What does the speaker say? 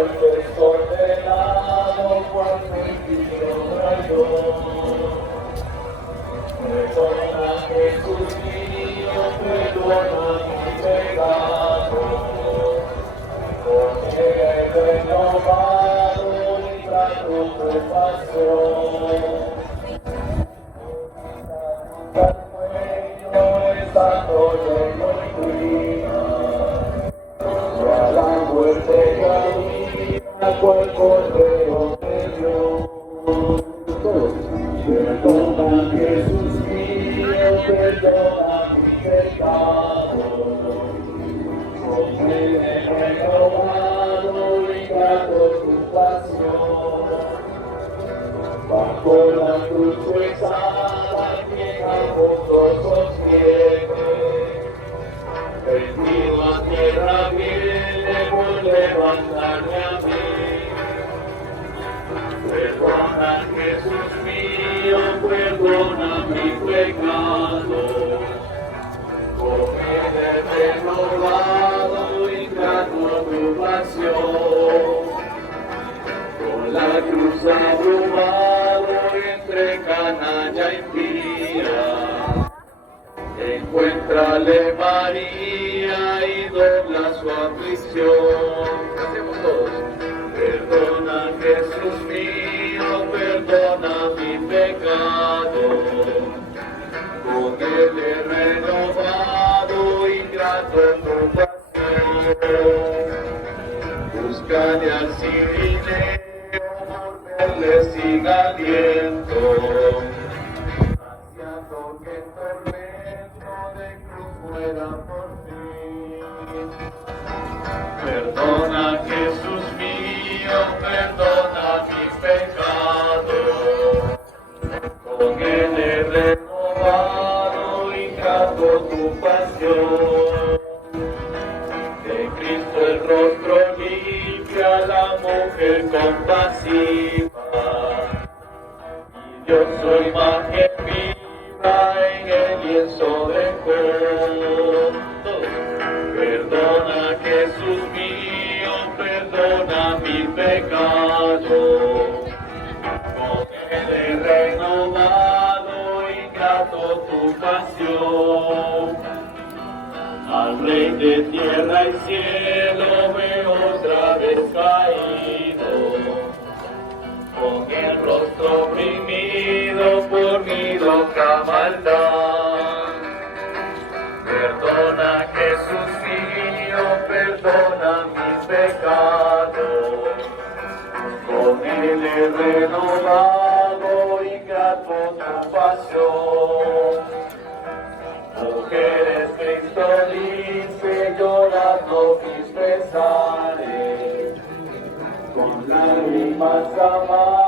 el desordenado cuando el niño rayó. Perdona, Jesús mío, perdona mi pecado. Con él he renovado mi trato de pasión. Estando lleno de ruina, a la muerte camina cual cordero de Dios. Perdona, Jesús mío, perdona mi pecado. Con él he renovado y grato tu pasión. Bajo la cruz pesada que al mundo sostiene, vendido a tierra viene por levantarme a mí. Perdona, Jesús mío, perdona mi pecado. Con él he renovado y grato tu pasión. Con la cruz abrumado entre canalla y pía, encuéntrale María y dobla su aflicción. Hacemos todos. Perdona, Jesús mío, perdona mi pecado. Con él he renovado y grato tu pasión. Búscale al Cirineo, volverle sin aliento, ansiando que el tormento de cruz muera por ti. Perdona, Jesús mío, perdona mi pecado. Con él he renovado y grato tu pasión. De Cristo el rostro limpia la mujer compasiva, y yo soy imagen viva en el lienzo de juntos. Perdona, Jesús mío, perdona mi pecado. Con él he renovado y grato tu pasión. Al Rey de tierra y cielo veo otra vez caído, con el rostro oprimido por mi loca maldad. Perdona, Jesús mío, perdona mis pecados. Con él he renovado y grato tu pasión. Mujeres, Cristo dice llorando mis pesares, con lágrimas amargas.